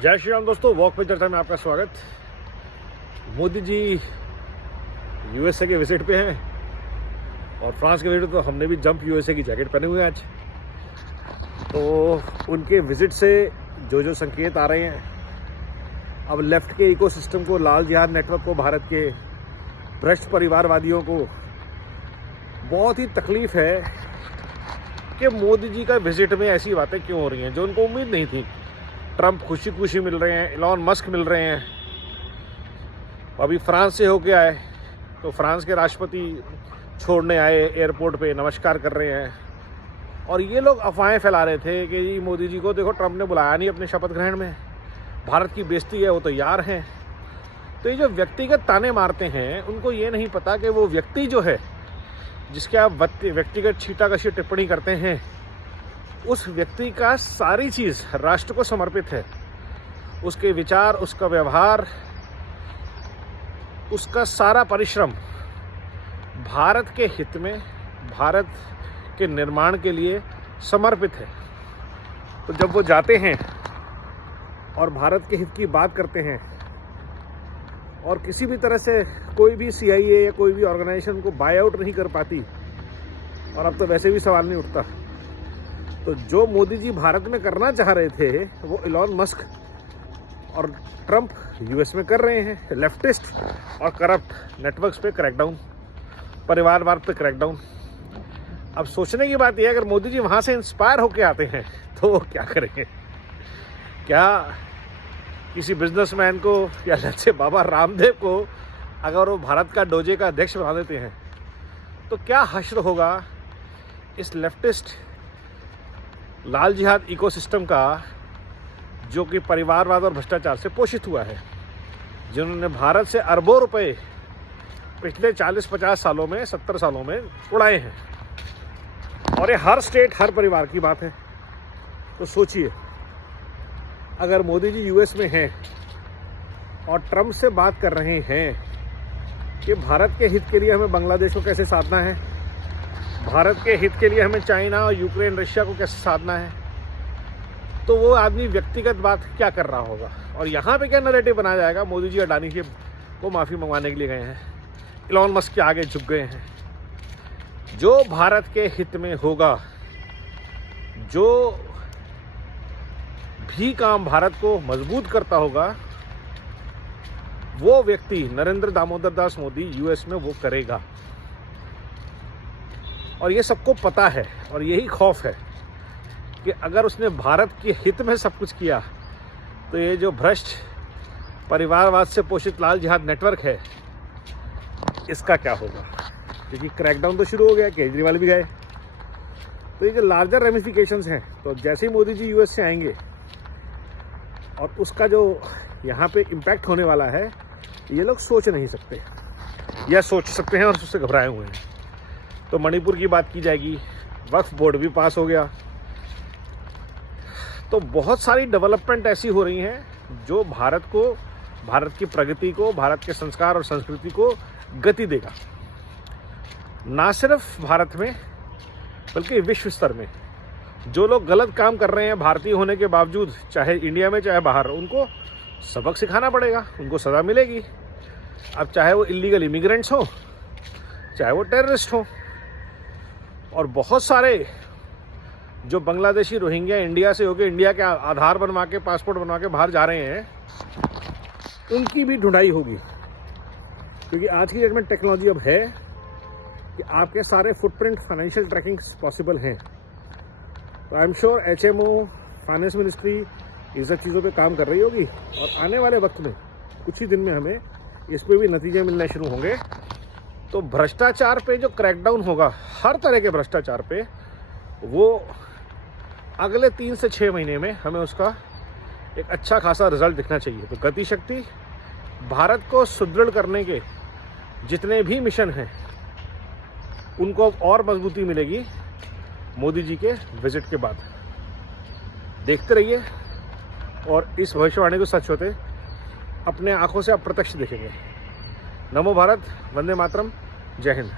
जय श्री राम दोस्तों, वॉक पे चर्चा में आपका स्वागत। मोदी जी यूएसए के विजिट पे हैं और फ्रांस के विजिट तो हमने भी जंप यूएसए की जैकेट पहने हुए हैं आज। तो उनके विजिट से जो संकेत आ रहे हैं, अब लेफ्ट के इकोसिस्टम को, लाल जिहाद नेटवर्क को, भारत के भ्रष्ट परिवारवादियों को बहुत ही तकलीफ है कि मोदी जी का विजिट में ऐसी बातें क्यों हो रही हैं जो उनको उम्मीद नहीं थी। ट्रंप खुशी खुशी मिल रहे हैं, इलॉन मस्क मिल रहे हैं, अभी फ्रांस से होके आए तो फ्रांस के राष्ट्रपति छोड़ने आए, एयरपोर्ट पे नमस्कार कर रहे हैं। और ये लोग अफवाहें फैला रहे थे कि जी मोदी जी को देखो ट्रंप ने बुलाया नहीं अपने शपथ ग्रहण में, भारत की बेइज्जती है, वो तैयार हैं। तो ये जो व्यक्तिगत ताने मारते हैं, उनको ये नहीं पता कि वो व्यक्ति जो है जिसके आप व्यक्तिगत छीटाकशी टिप्पणी करते हैं, उस व्यक्ति का सारी चीज़ राष्ट्र को समर्पित है। उसके विचार, उसका व्यवहार, उसका सारा परिश्रम भारत के हित में, भारत के निर्माण के लिए समर्पित है। तो जब वो जाते हैं और भारत के हित की बात करते हैं और किसी भी तरह से कोई भी CIA या कोई भी ऑर्गेनाइजेशन को बाय आउट नहीं कर पाती, और अब तो वैसे भी सवाल नहीं उठता, तो जो मोदी जी भारत में करना चाह रहे थे वो इलॉन मस्क और ट्रंप यूएस में कर रहे हैं। लेफ्टिस्ट और करप्ट नेटवर्क्स पे क्रैकडाउन, परिवारवाद पे क्रैकडाउन। अब सोचने की बात यह है, अगर मोदी जी वहाँ से इंस्पायर होके आते हैं तो वो क्या करेंगे? क्या किसी बिजनेसमैन को या जैसे बाबा रामदेव को अगर वो भारत का डोजे का अध्यक्ष बना देते हैं तो क्या हश्र होगा इस लेफ्टिस्ट लाल जिहाद इकोसिस्टम का, जो कि परिवारवाद और भ्रष्टाचार से पोषित हुआ है, जिन्होंने भारत से अरबों रुपए पिछले 40-50 सालों में, 70 सालों में उड़ाए हैं। और ये हर स्टेट, हर परिवार की बात है। तो सोचिए, अगर मोदी जी यूएस में हैं और ट्रंप से बात कर रहे हैं कि भारत के हित के लिए हमें बांग्लादेश को कैसे साधना है, भारत के हित के लिए हमें चाइना और यूक्रेन, रशिया को कैसे साधना है, तो वो आदमी व्यक्तिगत बात क्या कर रहा होगा? और यहाँ पे क्या नैरेटिव बनाया जाएगा? मोदी जी अडानी के को माफ़ी मंगवाने के लिए गए हैं, इलॉन मस्क के आगे झुक गए हैं। जो भारत के हित में होगा, जो भी काम भारत को मजबूत करता होगा, वो व्यक्ति नरेंद्र दामोदर दास मोदी यूएस में वो करेगा। और ये सबको पता है, और यही खौफ है कि अगर उसने भारत के हित में सब कुछ किया तो ये जो भ्रष्ट परिवारवाद से पोषित लाल जिहाद नेटवर्क है, इसका क्या होगा? क्योंकि क्रैकडाउन तो शुरू हो गया, केजरीवाल भी गए। तो ये जो लार्जर रेमिफिकेशंस हैं, तो जैसे ही मोदी जी यूएस से आएंगे और उसका जो यहाँ पे इम्पैक्ट होने वाला है, ये लोग सोच नहीं सकते, या सोच सकते हैं और उससे घबराए हुए हैं। तो मणिपुर की बात की जाएगी, वक्फ बोर्ड भी पास हो गया। तो बहुत सारी डेवलपमेंट ऐसी हो रही हैं जो भारत को, भारत की प्रगति को, भारत के संस्कार और संस्कृति को गति देगा। ना सिर्फ भारत में बल्कि विश्व स्तर में जो लोग गलत काम कर रहे हैं भारतीय होने के बावजूद, चाहे इंडिया में चाहे बाहर, उनको सबक सिखाना पड़ेगा, उनको सज़ा मिलेगी। अब चाहे वो इलीगल इमिग्रेंट्स हो, चाहे वो टेररिस्ट हो। और बहुत सारे जो बांग्लादेशी रोहिंग्या इंडिया से होकर इंडिया के आधार बनवा के, पासपोर्ट बनवा के बाहर जा रहे हैं, उनकी भी ढूंढाई होगी। क्योंकि आज की डेट में टेक्नोलॉजी अब है कि आपके सारे फुटप्रिंट, फाइनेंशियल ट्रैकिंग पॉसिबल हैं। तो I am sure HMO, finance ministry ये सब चीज़ों पे काम कर रही होगी, और आने वाले वक्त में कुछ ही दिन में हमें इस पर भी नतीजे मिलने शुरू होंगे। तो भ्रष्टाचार पे जो क्रैकडाउन होगा, हर तरह के भ्रष्टाचार पे, वो अगले 3 से 6 महीने में हमें उसका एक अच्छा खासा रिजल्ट दिखना चाहिए। तो गति शक्ति, भारत को सुदृढ़ करने के जितने भी मिशन हैं, उनको और मजबूती मिलेगी मोदी जी के विजिट के बाद। देखते रहिए, और इस भविष्यवाणी को सच होते अपने आंखों से आप प्रत्यक्ष देखेंगे। नमो भारत, वंदे मातरम, जय हिंद।